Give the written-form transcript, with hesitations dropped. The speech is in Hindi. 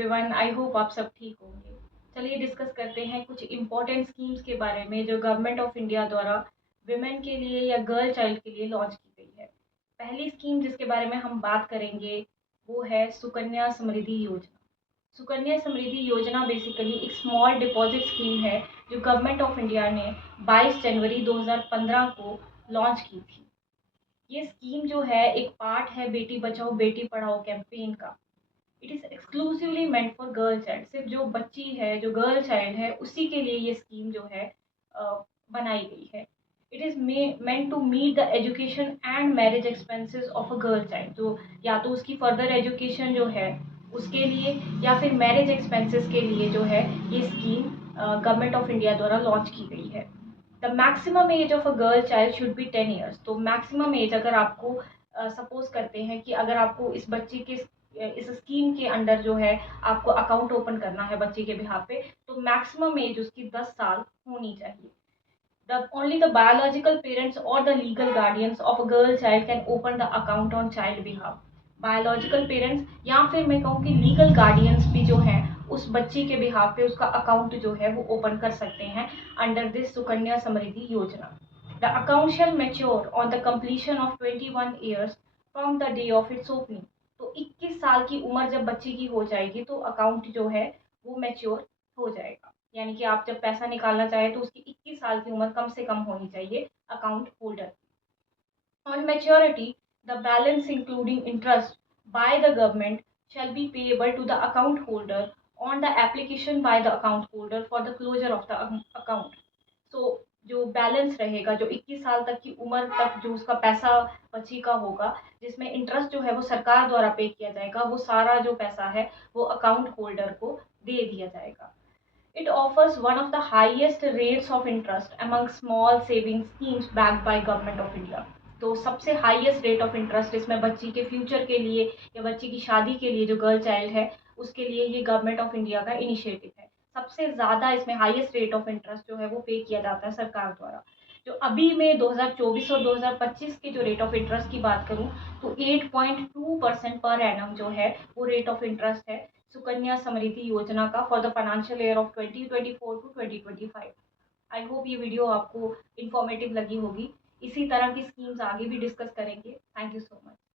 एवरीवन, आई होप आप सब ठीक होंगे। चलिए डिस्कस करते हैं कुछ इम्पोर्टेंट स्कीम्स के बारे में जो गवर्नमेंट ऑफ इंडिया द्वारा विमेन के लिए या गर्ल चाइल्ड के लिए लॉन्च की गई है। पहली स्कीम जिसके बारे में हम बात करेंगे वो है सुकन्या समृद्धि योजना। सुकन्या समृद्धि योजना बेसिकली एक स्मॉल डिपॉजिट स्कीम है जो गवर्नमेंट ऑफ इंडिया ने 22 जनवरी 2015 को लॉन्च की थी। ये स्कीम जो है एक पार्ट है बेटी बचाओ बेटी पढ़ाओ कैंपेन का। It is exclusively meant for girl child. सिर्फ जो बच्ची है, जो गर्ल चाइल्ड है, उसी के लिए ये स्कीम जो है बनाई गई है। It is meant to meet the education and marriage expenses of a girl child. तो या तो उसकी फर्दर एजुकेशन जो है उसके लिए या फिर मैरिज एक्सपेंसेस के लिए जो है ये स्कीम गवर्नमेंट ऑफ इंडिया द्वारा लॉन्च की गई है। The maximum age of a girl child should be 10 years. तो मैक्सिमम एज अगर आपको सपोज करते हैं कि अगर आपको इस बच्चे के इस स्कीम के अंडर जो है आपको अकाउंट ओपन करना है बच्चे के बिहाफ पे, तो मैक्सिमम एज उसकी 10 साल होनी चाहिए। The only the biological parents or the legal guardians of a girl child can open the account on child behalf. Biological parents या फिर मैं कहूँ कि लीगल गार्डियंस भी जो हैं उस बच्ची के बिहाफ पे उसका अकाउंट जो है वो ओपन कर सकते हैं under this Sukanya Samriddhi Yojana. The account shall mature on the completion of 21 years from the day of its opening. तो 21 साल की उम्र जब बच्ची की हो जाएगी तो अकाउंट जो है वो मैच्योर हो जाएगा। यानी कि आप जब पैसा निकालना चाहें तो उसकी 21 साल की उम्र कम से कम होनी चाहिए account holder. On maturity, the balance including interest by the government shall be payable to the account holder on the application by the account holder for the closure of the account. So जो बैलेंस रहेगा, जो 21 साल तक की उम्र तक जो उसका पैसा बची का होगा, जिसमें इंटरेस्ट जो है वो सरकार द्वारा पे किया जाएगा, वो सारा जो पैसा है वो अकाउंट होल्डर को दे दिया जाएगा। It offers one of the highest rates of interest among small savings schemes backed by Government of India। तो सबसे हाईएस्ट रेट ऑफ इंटरेस्ट इसमें बच्ची के फ्यूचर के लिए या बच्ची की शादी के लिए जो गर्ल चाइल्ड है उसके लिए ये गवर्नमेंट ऑफ इंडिया का इनिशिएटिव है। सबसे ज़्यादा इसमें हाईएस्ट रेट ऑफ इंटरेस्ट जो है वो पे किया जाता है सरकार द्वारा। जो अभी मैं 2024 और 2025 के जो रेट ऑफ इंटरेस्ट की बात करूं तो 8.2% पर एनम जो है वो रेट ऑफ इंटरेस्ट है सुकन्या समृद्धि योजना का for the financial year of 2024 to 2025। I hope ये वीडियो आपको इन्फॉर्मेटिव लगी होगी। इसी तरह की स्कीम्स आगे भी डिस्कस करेंगे। Thank you so much.